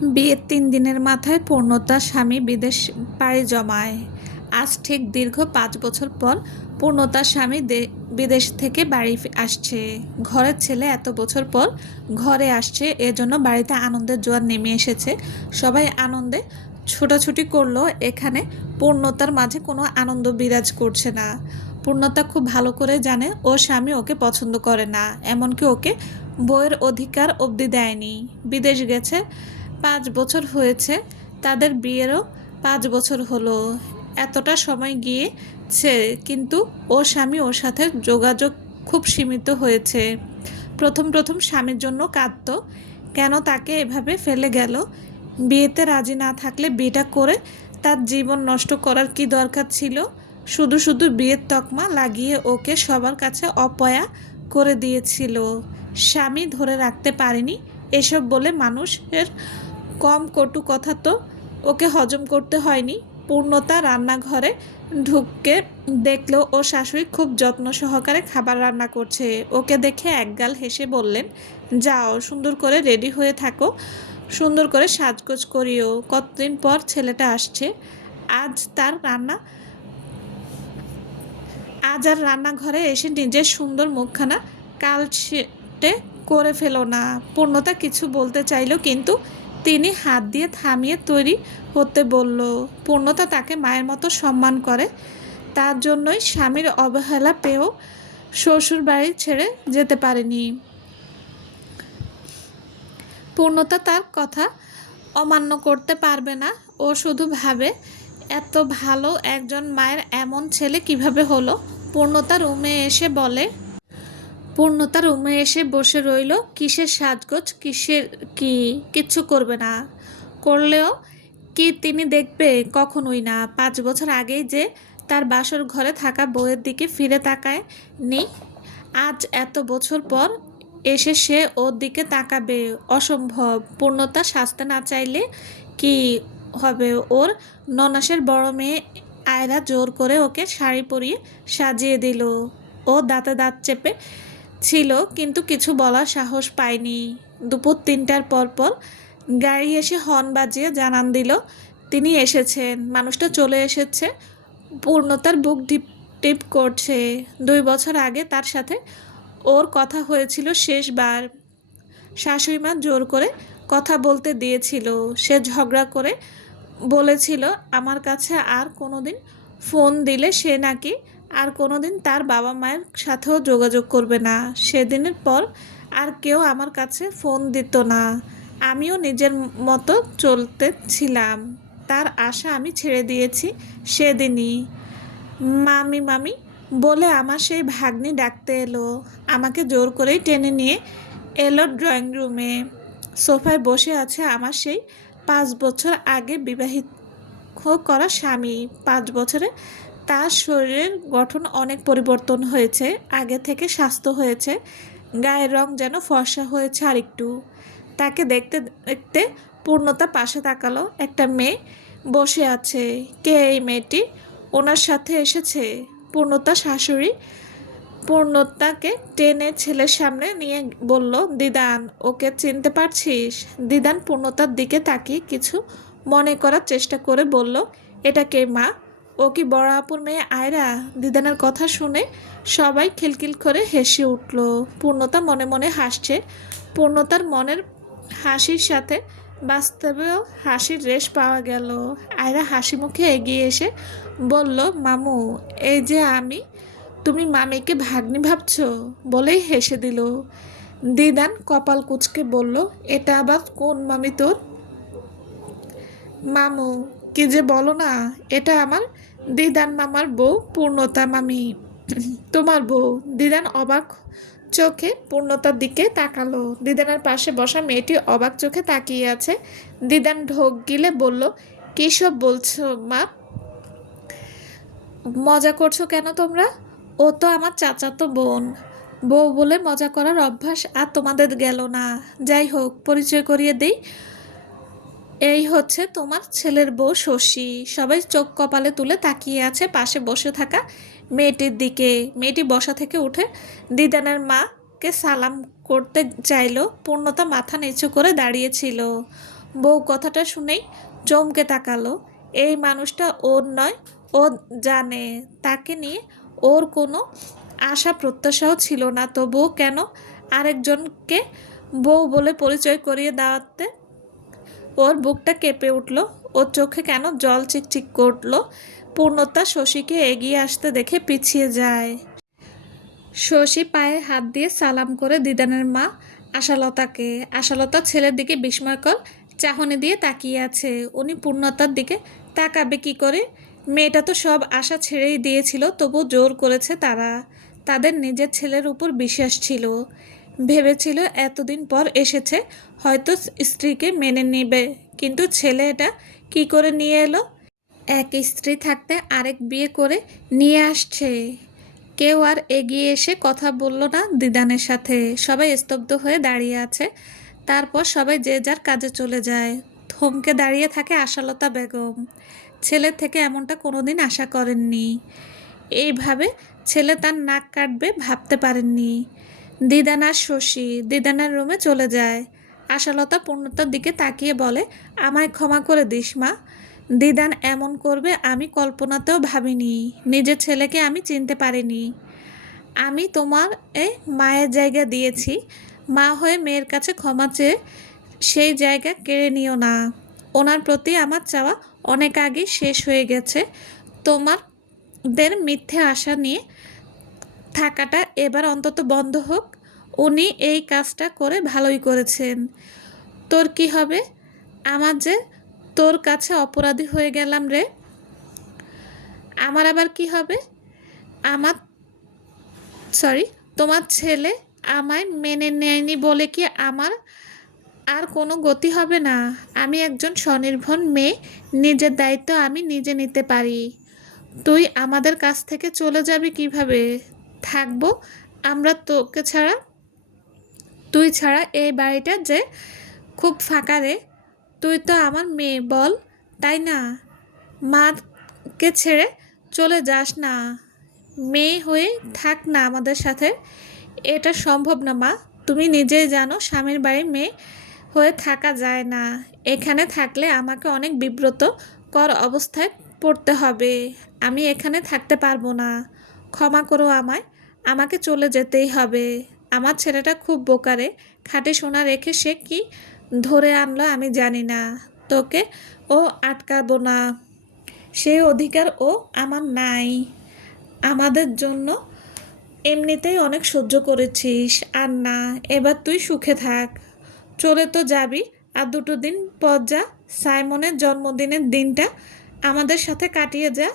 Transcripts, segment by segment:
বিয়ের ৩ দিনের মাথায় পূর্ণতার স্বামী বিদেশ পাড়ি জমায়। আজ ঠিক দীর্ঘ ৫ বছর পর পূর্ণতার স্বামী বিদেশ থেকে বাড়ি আসছে। ঘরের ছেলে এত বছর পর ঘরে আসছে, এজন্য বাড়িতে আনন্দের জোয়ার নেমে এসেছে। সবাই আনন্দে ছোটাছুটি করলো। এখানে পূর্ণতার মাঝে কোনো আনন্দ বিরাজ করছে না। পূর্ণতা খুব ভালো করে জানে ওর স্বামী ওকে পছন্দ করে না, এমনকি ওকে বইয়ের অধিকার অবধি দেয়নি। বিদেশ গেছে, ৫ বছর হয়েছে, তাদের বিয়েরও ৫ বছর হলো। এতটা সময় গিয়েছে, কিন্তু ওর স্বামী ওর সাথে যোগাযোগ খুব সীমিত হয়েছে। প্রথম প্রথম স্বামীর জন্য কাঁদতো, কেন তাকে এভাবে ফেলে গেল। বিয়েতে রাজি না থাকলে বিয়েটা করে তার জীবন নষ্ট করার কি দরকার ছিল। শুধু শুধু বিয়ের তকমা লাগিয়ে ওকে সবার কাছে অপয়া করে দিয়েছিল। স্বামী ধরে রাখতে পারেনি, এসব বলে মানুষের কম কটু কথা তো ওকে হজম করতে হয়নি। পূর্ণতা রান্নাঘরে ঢুকে দেখলো ও শাশুড়ি খুব যত্ন সহকারে খাবার রান্না করছে। ওকে দেখে একগাল হেসে বললেন, যাও সুন্দর করে রেডি হয়ে থাকো, সুন্দর করে সাজগোজ করিও, কতদিন পর ছেলেটা আসছে। আজ তার রান্না আজ আর রান্নাঘরে এসে নিজের সুন্দর মুখখানা কালচেটে করে ফেলো না। পূর্ণতা কিছু বলতে চাইল, কিন্তু তিনি হাত দিয়ে থামিয়ে তৈরি হতে বলল। পূর্ণতা তাকে মায়ের মতো সম্মান করে, তার জন্যই স্বামীর অবহেলা পেয়েও শ্বশুর বাড়ি ছেড়ে যেতে পারেনি। পূর্ণতা তার কথা অমান্য করতে পারবে না। ও শুধু ভাবে, এত ভালো একজন মায়ের এমন ছেলে কিভাবে হলো। পূর্ণতা রুমে এসে বসে রইল। কিসের সাজগোজ, কিচ্ছু করবে না। করলেও কি তিনি দেখবে? কখনোই না। ৫ বছর আগেই যে তার বাসর ঘরে থাকা বউয়ের দিকে ফিরে তাকায় নি, আজ এত বছর পর এসে সে ওর দিকে তাকাবে? অসম্ভব। পূর্ণতা সাজতে না চাইলে কি হবে? ওর ননাসের বড় মেয়ে আয়রা জোর করে ওকে শাড়ি পরিয়ে সাজিয়ে দিল। ও দাঁতে দাঁত চেপে ছিল, কিন্তু কিছু বলার সাহস পায়নি। দুপুর ৩টার পর গাড়ি এসে হর্ন বাজিয়ে জানান দিল তিনি এসেছেন। মানুষটা চলে এসেছে। পূর্ণতার বুক টিপ টিপ করছে। ২ বছর আগে তার সাথে ওর কথা হয়েছিল শেষবার। শাশুড়িমা জোর করে কথা বলতে দিয়েছিল। সে ঝগড়া করে বলেছিল, আমার কাছে আর কোনোদিন ফোন দিলে সে নাকি আর কোনোদিন তার বাবা মায়ের সাথেও যোগাযোগ করবে না। সেদিনের পর আর কেউ আমার কাছে ফোন দিত না। আমিও নিজের মতো চলতে ছিলাম। তার আশা আমি ছেড়ে দিয়েছি সেদিনই। মামি মামি বলে আমার সেই ভাগ্নি ডাকতে এলো। আমাকে জোর করেই টেনে নিয়ে এলো ড্রয়িং রুমে। সোফায় বসে আছে আমার সেই ৫ বছর আগে বিবাহিত করা স্বামী। ৫ বছরে তার শরীরের গঠন অনেক পরিবর্তন হয়েছে। আগে থেকে স্বাস্থ্য হয়েছে, গায়ের রং যেন ফর্সা হয়েছে আরেকটু। তাকে দেখতে দেখতে পূর্ণতা পাশে তাকালো। একটা মেয়ে বসে আছে। কে এই মেয়েটি? ওনার সাথে এসেছে। পূর্ণতা শাশুড়ি পূর্ণতাকে টেনে ছেলের সামনে নিয়ে বলল, দিদান, ওকে চিনতে পারছিস? দিদান পূর্ণতার দিকে তাকিয়ে কিছু মনে করার চেষ্টা করে বলল, এটা কে মা? ও কি বড় আপুর মেয়ে আয়রা? দিদানের কথা শুনে সবাই খিলখিল করে হেসে উঠল। পূর্ণতা মনে মনে হাসছে। পূর্ণতার মনের হাসির সাথে বাস্তবেও হাসির রেশ পাওয়া গেল। আয়রা হাসি মুখে এগিয়ে এসে বলল, মামু, এই যে আমি। তুমি মামিকে ভাগ্নি ভাবছো? বলেই হেসে দিল। দিদান কপাল কুঁচকে বলল, এটা আবার কোন মামি তোর? মামু, কি যে বলো না, এটা আমার দিদান মামার বউ পূর্ণতা মামি, তোমার বউ। দিদান অবাক চোখে পূর্ণতার দিকে তাকালো। দিদানের পাশে বসা মেয়েটি অবাক চোখে তাকিয়ে আছে। দিদান ঢোক গিলে বলল, কী সব বলছো মা? মজা করছো কেন তোমরা? ও তো আমার চাচাতো বোন। বউ বলে মজা করার অভ্যাস আর তোমাদের গেল না। যাই হোক, পরিচয় করিয়ে দিই, এই হচ্ছে তোমার ছেলের বউ শশী। সবাই চোখ কপালে তুলে তাকিয়ে আছে পাশে বসে থাকা মেয়েটির দিকে। মেয়েটি বসা থেকে উঠে দিদানের মাকে সালাম করতে চাইল। পূর্ণতা মাথা নিচু করে দাঁড়িয়েছিল। বউ কথাটা শুনেই চমকে তাকালো। এই মানুষটা ওর নয়। ও জানে তাকে নিয়ে ওর কোনো আশা প্রত্যাশাও ছিল না, তবুও কেন আরেকজনকে বউ বলে পরিচয় করিয়ে দেওয়াতে ওর বুকটা কেঁপে উঠল। ওর চোখে কেন জল চিকচিক করলো। পূর্ণতা শশীকে এগিয়ে আসতে দেখে পিছিয়ে যায়। শশী পায়ে হাত দিয়ে সালাম করে দিদানের মা আশালতাকে। আশালতা ছেলের দিকে বিস্ময়কর চাহনি দিয়ে তাকিয়ে আছে। উনি পূর্ণতার দিকে তাকাবে কি করে? মেয়েটা তো সব আশা ছেড়েই দিয়েছিল, তবু জোর করেছে তারা। তাদের নিজের ছেলের উপর বিশ্বাস ছিল। ভেবেছিল এতদিন পর এসেছে, হয়তো স্ত্রীকে মেনে নেবে, কিন্তু ছেলে এটা কি করে নিয়ে এলো? এক স্ত্রী থাকতে আরেক বিয়ে করে নিয়ে আসছে। কেউ আর এগিয়ে এসে কথা বলল না দিদানের সাথে। সবাই স্তব্ধ হয়ে দাঁড়িয়ে আছে। তারপর সবাই যে যার কাজে চলে যায়। থমকে দাঁড়িয়ে থাকে আশালতা বেগম। ছেলের থেকে এমনটা কোনোদিন আশা করেননি। এইভাবে ছেলে তার নাক কাটবে ভাবতে পারেননি। দিদান আর শশী দিদানের রুমে চলে যায়। আশালতা পূর্ণতার দিকে তাকিয়ে বলে, আমায় ক্ষমা করে দিস মা। দিদান এমন করবে আমি কল্পনাতেও ভাবিনি। নিজের ছেলেকে আমি চিনতে পারিনি। আমি তোমার মায়ের জায়গা দিয়েছি। মা হয়ে মেয়ের কাছে ক্ষমা চেয়ে সেই জায়গা কেড়ে নিও না। ওনার প্রতি আমার চাওয়া অনেক আগেই শেষ হয়ে গেছে। তোমাদের মিথ্যে আশা নিয়ে থাকাটা এবার অন্তত বন্ধ হোক। উনি এই কাজটা করে ভালোই করেছেন। তোর কি হবে? আমার যে তোর কাছে অপরাধী হয়ে গেলাম রে। আমার আবার কি হবে? আমার সরি, তোমার ছেলে আমায় মেনে নেয়নি বলে কি আমার আর কোনো গতি হবে না? আমি একজন স্বনির্ভর মেয়ে, নিজের দায়িত্ব আমি নিজে নিতে পারি। তুই আমাদের কাছ থেকে চলে যাবি কিভাবে? থাকবো আমরা তোকে ছাড়া? তুই ছাড়া এই বাড়িটা যে খুব ফাঁকা রে। তুই তো আমার মেয়ে, বল, তাই না? মাকে ছেড়ে চলে যাস না। মেয়ে হয়ে থাক না আমাদের সাথে। এটা সম্ভব না মা। তুমি নিজেই জানো স্বামীর বাড়ি মেয়ে হয়ে থাকা যায় না। এখানে থাকলে আমাকে অনেক বিব্রত কর অবস্থায় পড়তে হবে। আমি এখানে থাকতে পারবো না। ক্ষমা করো আমায়। আমাকে চলে যেতেই হবে। আমার ছেলেটা খুব বোকারে। খাঁটি সোনা রেখে সে কি ধরে আনলো আমি জানি না। তোকে ও আটকাবো না। সেই অধিকার ও আমার নাই। আমাদের জন্য এমনিতেই অনেক সহ্য করেছিস, আর না, এবার তুই সুখে থাক। চলে তো যাবি, আর দুটো দিন পর যা। সাইমনের জন্মদিনের দিনটা আমাদের সাথে কাটিয়ে যা।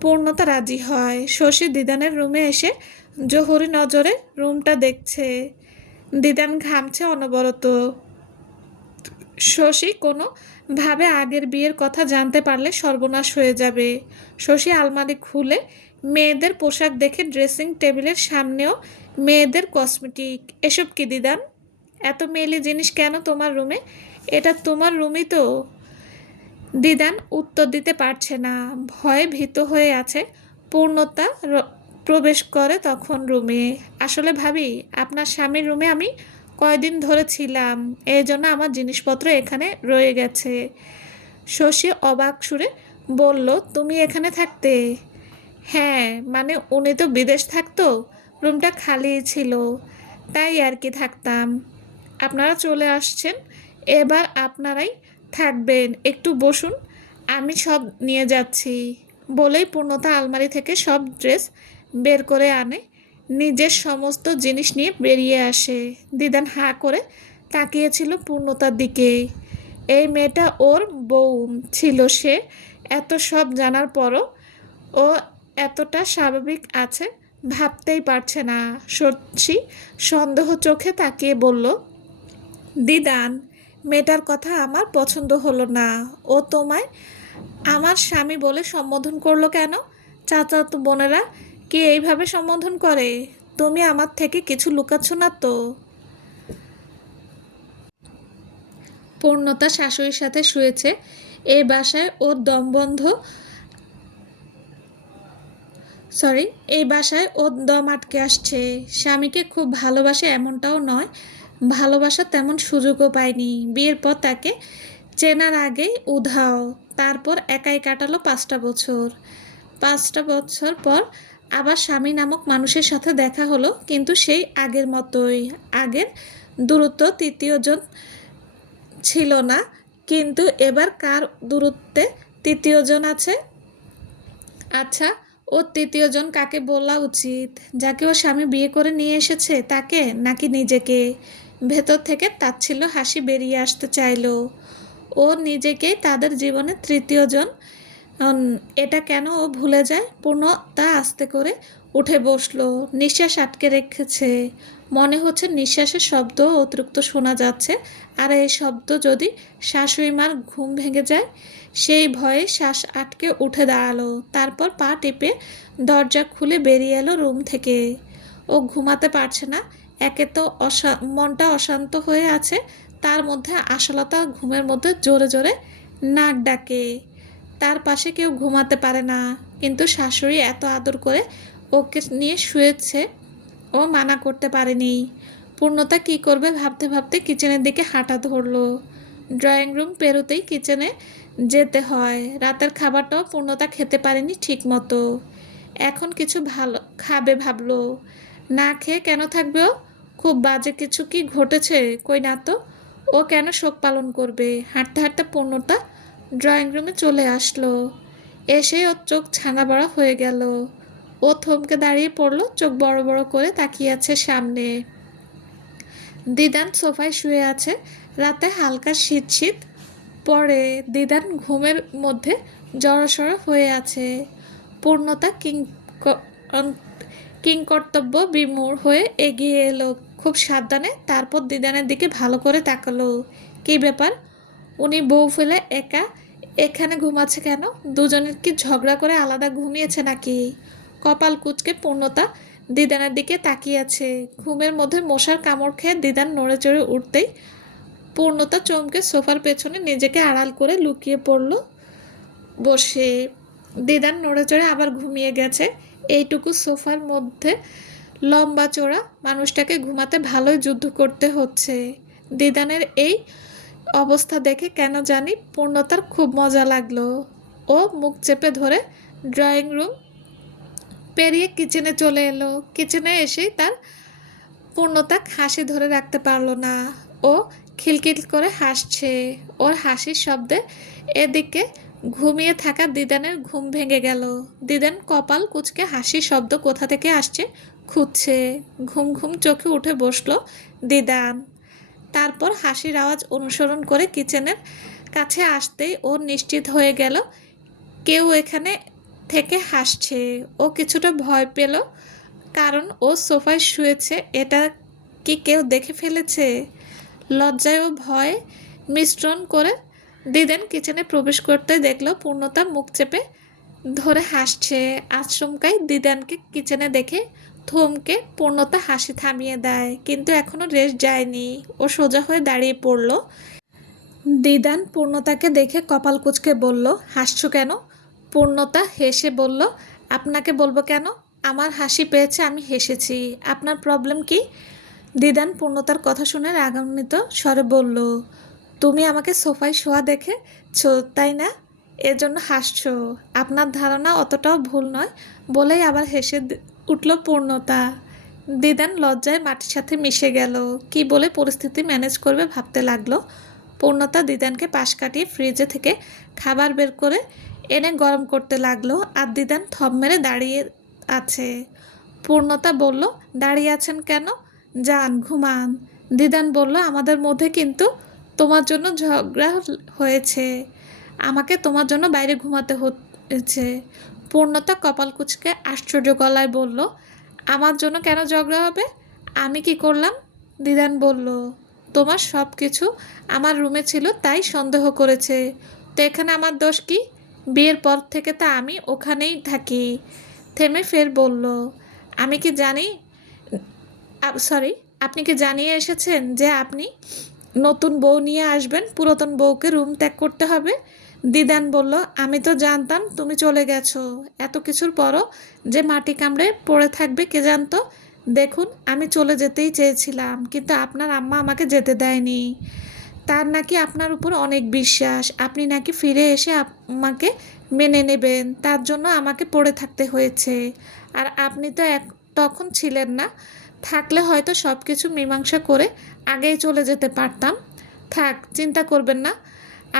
পূর্ণতা রাজি হয়। শশী দিদানের রুমে এসে জহুরি নজরে রুমটা দেখছে। দিদান ঘামছে অনবরত। শশী কোনো ভাবে আগের বিয়ের কথা জানতে পারলে সর্বনাশ হয়ে যাবে। শশী আলমারি খুলে মেয়েদের পোশাক দেখে ড্রেসিং টেবিলের সামনেও মেয়েদের কসমেটিক। এসব কি দিদান? এত মেয়েলি জিনিস কেন তোমার রুমে? এটা তোমার রুমই তো। দিদান উত্তর দিতে পারছে না, ভয়ে ভীত হয়ে আছে। পূর্ণতা প্রবেশ করে তখন রুমে। আসলে ভাবি, আপনার স্বামীর রুমে আমি কয়দিন ধরে ছিলাম, এই জন্য আমার জিনিসপত্র এখানে রয়ে গেছে। শশী অবাক সুরে বলল, তুমি এখানে থাকতে? হ্যাঁ, মানে উনি তো বিদেশ থাকতো, রুমটা খালি ছিল, তাই আর কি থাকতাম। আপনারা চলে আসছেন, এবার আপনারাই থাকবেন। একটু বসুন, আমি সব নিয়ে যাচ্ছি। বলেই পূর্ণতা আলমারি থেকে সব ড্রেস বের করে আনে। নিজের সমস্ত জিনিস নিয়ে বেরিয়ে আসে। দিদান হাঁ করে তাকিয়েছিল পূর্ণতার দিকে। এই মেয়েটা ওর বউ ছিল, সে এত সব জানার পরও ও এতটা স্বাভাবিক আছে ভাবতেই পারছে না। শশী সন্দেহ চোখে তাকিয়ে বলল, দিদান, মেয়েটার কথা আমার পছন্দ হলো না। ও তোমায় আমার স্বামী বলে সম্বোধন করলো কেন? চাচাতো বোনেরা কি এইভাবে সম্বোধন করে? তুমি আমার থেকে কিছু লুকাচ্ছ না তো? পূর্ণতা শাশুড়ির সাথে শুয়েছে। এই বাসায় ওর দমবন্ধ এই বাসায় ওর দম আটকে আসছে। স্বামীকে খুব ভালোবাসে এমনটাও নয়, ভালোবাসার তেমন সুযোগও পায়নি। বিয়ের পর তাকে চেনার আগেই উধাও। তারপর একাই কাটালো 5টা বছর। 5টা বছর পর আবার স্বামী নামক মানুষের সাথে দেখা হলো, কিন্তু সেই আগের মতোই। আগের দূরত্ব তৃতীয়জন ছিল না, কিন্তু এবার কার দূরত্বে তৃতীয়জন আছে? আচ্ছা, ওর তৃতীয়জন কাকে বলা উচিত? যাকে ওর স্বামী বিয়ে করে নিয়ে এসেছে তাকে, নাকি নিজেকে? ভেতর থেকে তাচ্ছিল্য হাসি বেরিয়ে আসতে চাইল। ও নিজেকেই তাদের জীবনের তৃতীয়জন। উম, এটা কেন ও ভুলে যায়? পূর্ণতা আস্তে করে উঠে বসলো, নিঃশ্বাস আটকে রেখেছে। মনে হচ্ছে নিঃশ্বাসের শব্দ অতিরিক্ত শোনা যাচ্ছে। আর এই শব্দ যদি শাশুড়ি মার ঘুম ভেঙে যায়? সেই ভয়ে শ্বাস আটকে উঠে দাঁড়ালো। তারপর পা টিপে দরজা খুলে বেরিয়ে এলো রুম থেকে। ও ঘুমাতে পারছে না। একে তো মনটা অশান্ত হয়ে আছে, তার মধ্যে আশালতা ঘুমের মধ্যে জোরে জোরে নাক ডাকে। তার পাশে কেউ ঘুমাতে পারে না, কিন্তু শাশুড়ি এত আদর করে ওকে নিয়ে শুয়েছে, ও মানা করতে পারেনি। পূর্ণতা কী করবে ভাবতে ভাবতে কিচেনের দিকে হাঁটা ধরলো। ড্রয়িং রুম পেরোতেই কিচেনে যেতে হয়। রাতের খাবারটাও পূর্ণতা খেতে পারেনি ঠিক মতো। এখন কিছু ভালো খাবে ভাবলো। না খেয়ে কেন থাকবে ও? খুব বাজে কিছু কি ঘটেছে? কই না তো। ও কেন শোক পালন করবে? হাঁটতে হাঁটতে পূর্ণতা ড্রয়িং রুমে চলে আসলো। এসেই ওর চোখ ছানা বড়া হয়ে গেল। ও থমকে দাঁড়িয়ে পড়লো, চোখ বড় বড় করে তাকিয়ে আছে সামনে। দিদান সোফায় শুয়ে আছে। রাতে হালকা শীত শীত পড়ে। দিদান ঘুমের মধ্যে জড়সড় হয়ে আছে। পূর্ণতা কিংকর্তব্য বিমূঢ় হয়ে এগিয়ে এলো খুব সাবধানে। তারপর দিদানের দিকে ভালো করে তাকালো। কী ব্যাপার? উনি বউ ফেলে একা এখানে ঘুমাচ্ছে কেন? দুজনের কি ঝগড়া করে আলাদা ঘুমিয়েছে নাকি? কপাল কুঁচকে পূর্ণতা দিদানের দিকে তাকিয়ে আছে। ঘুমের মধ্যে মশার কামড় খেয়ে দিদান নড়ে চড়ে উঠতেই পূর্ণতা চমকে সোফার পেছনে নিজেকে আড়াল করে লুকিয়ে পড়ল বসে। দিদান নড়ে চড়ে আবার ঘুমিয়ে গেছে। এইটুকু সোফার মধ্যে লম্বা চড়া মানুষটাকে ঘুমাতে ভালোই যুদ্ধ করতে হচ্ছে। দিদানের এই অবস্থা দেখে কেন জানি পূর্ণতার খুব মজা লাগলো। ও মুখ চেপে ধরে ড্রয়িং রুম পেরিয়ে কিচেনে চলে এলো। কিচেনে এসেই তার পূর্ণতা হাসি ধরে রাখতে পারল না। ও খিলখিল করে হাসছে। ওর হাসির শব্দে এদিকে ঘুমিয়ে থাকা দিদানের ঘুম ভেঙে গেল। দিদান কপাল কুঁচকে হাসির শব্দ কোথা থেকে আসছে খুঁজছে। ঘুম ঘুম চোখে উঠে বসলো দিদান। তারপর হাসির আওয়াজ অনুসরণ করে কিচেনের কাছে আসতেই ও নিশ্চিত হয়ে গেল কেউ এখানে থেকে হাসছে। ও কিছুটা ভয় পেল, কারণ ও সোফায় শুয়েছে। এটা কি কেউ দেখে ফেলেছে? লজ্জায় ও ভয়ে মিশ্রণ করে দিদেন কিচেনে প্রবেশ করতে দেখলো পূর্ণতা মুখ চেপে ধরে হাসছে। আচমকাই দিদানকে কিচেনে দেখে থমকে পূর্ণতা হাসি থামিয়ে দেয়, কিন্তু এখনো রেস্ট যায়নি। ও সোজা হয়ে দাঁড়িয়ে পড়ল। দিদান পূর্ণতাকে দেখে কপাল কুঁচকে বলল, হাসছো কেন? পূর্ণতা হেসে বলল, আপনাকে বলবো কেন? আমার হাসি পেয়েছে, আমি হেসেছি। আপনার প্রবলেম কি? দিদান পূর্ণতার কথা শুনে রাগান্বিত স্বরে বলল, তুমি আমাকে সোফায় শোয়া দেখেছো তাই না? এজন্য হাসছো। আপনার ধারণা অতটাও ভুল নয়। বলেই আবার হেসে উঠল পূর্ণতা। দিদান লজ্জায় মাটির সাথে মিশে গেল। কি বলে পরিস্থিতি ম্যানেজ করবে ভাবতে লাগলো। পূর্ণতা দিদানকে পাশ কাটিয়ে ফ্রিজে থেকে খাবার বের করে এনে গরম করতে লাগলো। আর দিদান থম মেরে দাঁড়িয়ে আছে। পূর্ণতা বলল, দাঁড়িয়ে আছেন কেন? যান ঘুমান। দিদান বলল, আমাদের মধ্যে কিন্তু তোমার জন্য ঝগড়া হয়েছে। আমাকে তোমার জন্য বাইরে ঘুমাতে হয়েছে। পূর্ণতা কপাল কুঁচকে আশ্চর্য গলায় বলল, আমার জন্য কেন ঝগড়া হবে? আমি কি করলাম? দিদান বলল, তোমার সব কিছু আমার রুমে ছিল তাই সন্দেহ করেছে। তো এখানে আমার দোষ কি? বিয়ের পর থেকে তা আমি ওখানেই থাকি। থেমে ফের বলল, আমি কি জানি সরি আপনি কি জানিয়ে এসেছেন যে আপনি নতুন বউ নিয়ে আসবেন, পুরাতন বউকে রুম ত্যাগ করতে হবে? দিদান বলল, আমি তো জানতাম তুমি চলে গেছো। এত কিছুর পরও যে মাটি কামড়ে পড়ে থাকবে কে জানতো? দেখুন, আমি চলে যেতেই চেয়েছিলাম, কিন্তু আপনার আম্মা আমাকে যেতে দেয়নি। তার নাকি আপনার উপর অনেক বিশ্বাস, আপনি নাকি ফিরে এসে আমাকে মেনে নেবেন, তার জন্য আমাকে পড়ে থাকতে হয়েছে। আর আপনি তো তখন ছিলেন না, থাকলে হয়তো সব কিছু মীমাংসা করে আগেই চলে যেতে পারতাম। থাক, চিন্তা করবেন না,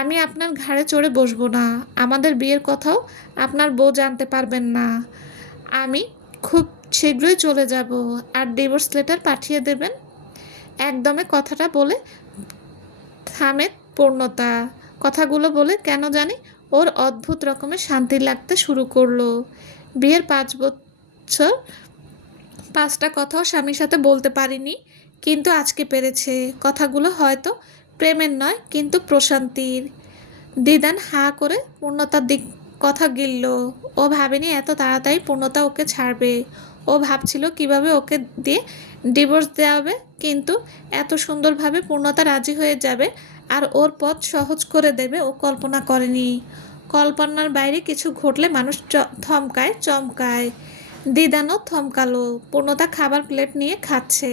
আমি আপনার ঘাড়ে চড়ে বসবো না, আমাদের বিয়ের কথাও আপনার বউ জানতে পারবেন না। আমি খুব শীঘ্রই চলে যাব, আর ডিভোর্স লেটার পাঠিয়ে দেবেন। একদমে কথাটা বলে থামে পূর্ণতা। কথাগুলো বলে কেন জানি ওর অদ্ভুত রকমের শান্তি লাগতে শুরু করলো। বিয়ের 5 বছর 5টা কথাও স্বামীর সাথে বলতে পারিনি, কিন্তু আজকে পেরেছে। কথাগুলো হয়তো প্রেমের নয়, কিন্তু প্রশান্তির। দিদান হাঁ করে পূর্ণতার দিক কথা গিলল। ও ভাবেনি এত তাড়াতাড়ি পূর্ণতা ওকে ছাড়বে। ও ভাবছিল কিভাবে ওকে দিয়ে ডিভোর্স দেওয়াবে, কিন্তু এত সুন্দরভাবে পূর্ণতা রাজি হয়ে যাবে আর ওর পথ সহজ করে দেবে ও কল্পনা করেনি। কল্পনার বাইরে কিছু ঘটলে মানুষ থমকায়, চমকায়। দিদানও থমকালো। পূর্ণতা খাবার প্লেট নিয়ে খাচ্ছে।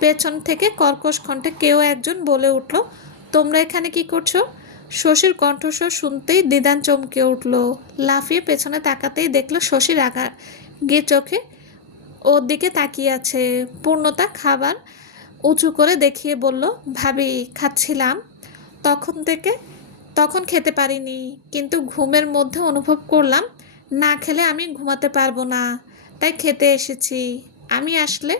পেছন থেকে কর্কশ কণ্ঠে কেউ একজন বলে উঠল, তোমরা এখানে কি করছো? শশীর কণ্ঠস্বর শুনতেই দিদান চমকে উঠল। লাফিয়ে পেছনে তাকাতেই দেখল শশী রাগে চোখে ওর দিকে তাকিয়ে আছে। পূর্ণতা খাবার উঁচু করে দেখিয়ে বলল, ভাবি, খাচ্ছিলাম। তখন থেকে তখন খেতে পারিনি, কিন্তু ঘুমের মধ্যে অনুভব করলাম না খেলে আমি ঘুমাতে পারবো না, তাই খেতে এসেছি। আমি আসলে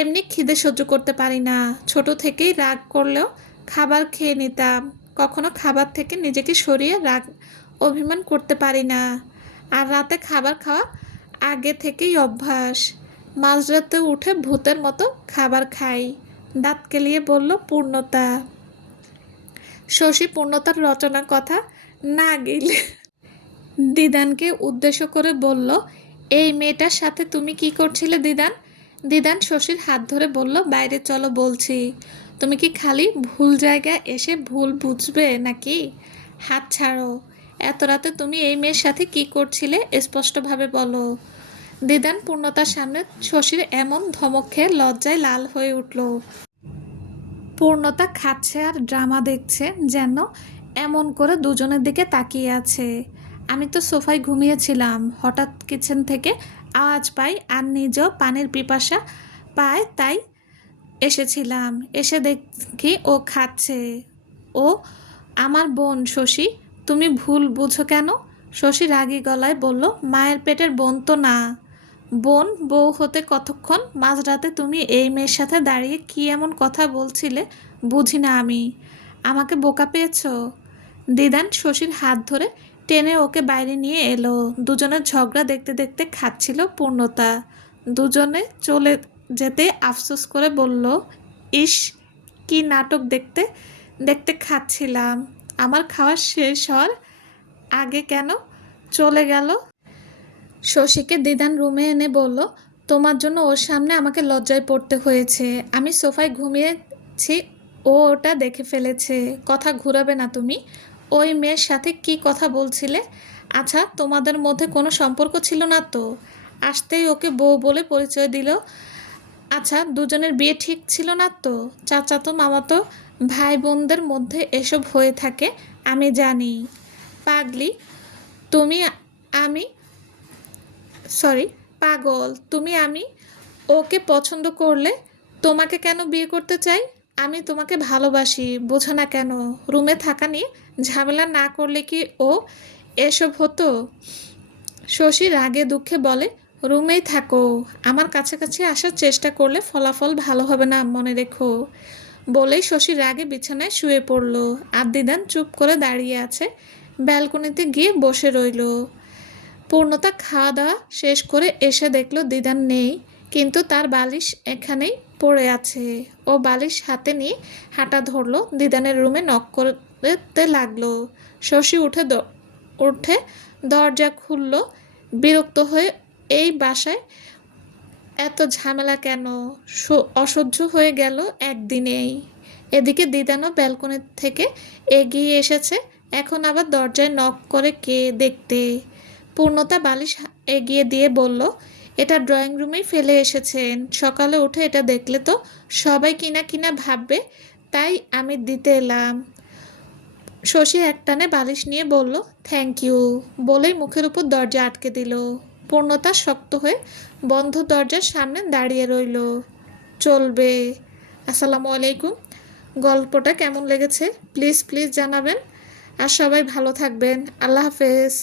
এমনি খিদে সহ্য করতে পারি না। ছোট থেকেই রাগ করলেও খাবার খেয়ে নিতাম, কখনো খাবার থেকে নিজেকে সরিয়ে রাগ অভিমান করতে পারি না। আর রাতে খাবার খাওয়া আগে থেকেই অভ্যাস। মাঝরাতে উঠে ভূতের মতো খাবার খাই। দাঁত কেলিয়ে বলল পূর্ণতা। শশী পূর্ণতার রচনার কথা না গেলে দিদানকে উদ্দেশ্য করে বলল, এই মেয়েটার সাথে তুমি কি করছিলে দিদান? দিদান শশীর হাত ধরে বলল, বাইরে চলো বলছি। তুমি কি খালি ভুল জায়গায় এসে ভুল বুঝবে নাকি? হাত ছাড়ো। এত রাতে তুমি এই মেয়ের সাথে কি করছিলে স্পষ্টভাবে বলো। দিদান পূর্ণতার সামনে শশীর এমন ধমক খেয়ে লজ্জায় লাল হয়ে উঠল। পূর্ণতা খাচ্ছে আর ড্রামা দেখছে, যেন এমন করে দুজনের দিকে তাকিয়ে আছে। আমি তো সোফায় ঘুমিয়েছিলাম, হঠাৎ কিচেন থেকে আওয়াজ পাই আর নিজেও পানির পিপাসা পায়, তাই এসেছিলাম। এসে দেখি ও খাচ্ছে। ও আমার বোন শশী, তুমি ভুল বুঝো কেন? শশী রাগী গলায় বলল, মায়ের পেটের বোন তো না। বোন বউ হতে কতক্ষণ? মাঝরাতে তুমি এই মেয়ের সাথে দাঁড়িয়ে কি এমন কথা বলছিলে বুঝি না আমি। আমাকে বোকা পেয়েছো? দিদান শশীর হাত ধরে টেনে ওকে বাইরে নিয়ে এলো। দুজনের ঝগড়া দেখতে দেখতে খাচ্ছিল পূর্ণতা। দুজনে চলে যেতে আফসোস করে বলল, ইস, কি নাটক দেখতে দেখতে খাচ্ছিলাম। আমার খাওয়া শেষ হওয়ার আগে কেন চলে গেল? শশীকে দিদান রুমে এনে বলল, তোমার জন্য ওর সামনে আমাকে লজ্জায় পড়তে হয়েছে। আমি সোফায় ঘুমিয়েছি, ও ওটা দেখে ফেলেছে। কথা ঘুরাবে না তুমি। ওই মেয়ের সাথে কি কথা বলছিলে? আচ্ছা, তোমাদের মধ্যে কোনো সম্পর্ক ছিল না তো? আসতেই ওকে বউ বলে পরিচয় দিল। আচ্ছা, দুজনের বিয়ে ঠিক ছিল না তো? চাচাতো মামাতো ভাই বোনদের মধ্যে এসব হয়ে থাকে, আমি জানি। পাগলি তুমি। আমি সরি, পাগল তুমি। আমি ওকে পছন্দ করলে তোমাকে কেন বিয়ে করতে চাই? আমি তোমাকে ভালোবাসি, বোঝো না কেন? রুমে থাকা নিয়ে ঝামেলা না করলে কি ও এসব হতো? শশী রাগে দুঃখে বলে, রুমেই থাকো, আমার কাছাকাছি আসার চেষ্টা করলে ফলাফল ভালো হবে না, মনে রেখো। বলেই শশী রাগে বিছানায় শুয়ে পড়ল। আর দিদান চুপ করে দাঁড়িয়ে আছে, ব্যালকনিতে গিয়ে বসে রইল। পূর্ণতা খাওয়া দাওয়া শেষ করে এসে দেখল দিদান নেই, কিন্তু তার বালিশ এখানেই পড়ে আছে। ও বালিশ হাতে নিয়ে হাঁটা ধরলো, দিদানের রুমে নক করতে লাগলো। শশী উঠে দরজা খুলল, বিরক্ত হয়ে। এই বাসায় এত ঝামেলা কেন? অসহ্য হয়ে গেল একদিনেই। এদিকে দিদানও ব্যালকনি থেকে এগিয়ে এসেছে, এখন আবার দরজায় নক করে কে দেখতে। পূর্ণতা বালিশ এগিয়ে দিয়ে বলল, এটা ড্রয়িং রুমেই ফেলে এসেছেন, সকালে উঠে এটা দেখলে তো সবাই কিনা কিনা ভাববে, তাই আমি দিতে এলাম। শশী একটানে বালিশ নিয়ে বলল, থ্যাংক ইউ বলেই মুখের উপর দরজা আটকে দিল। পূর্ণতা শক্ত হয়ে বন্ধ দরজার সামনে দাঁড়িয়ে রইল। চলবে। আসসালামু আলাইকুম। গল্পটা কেমন লেগেছে প্লিজ প্লিজ জানাবেন। আর সবাই ভালো থাকবেন। আল্লাহ হাফেজ।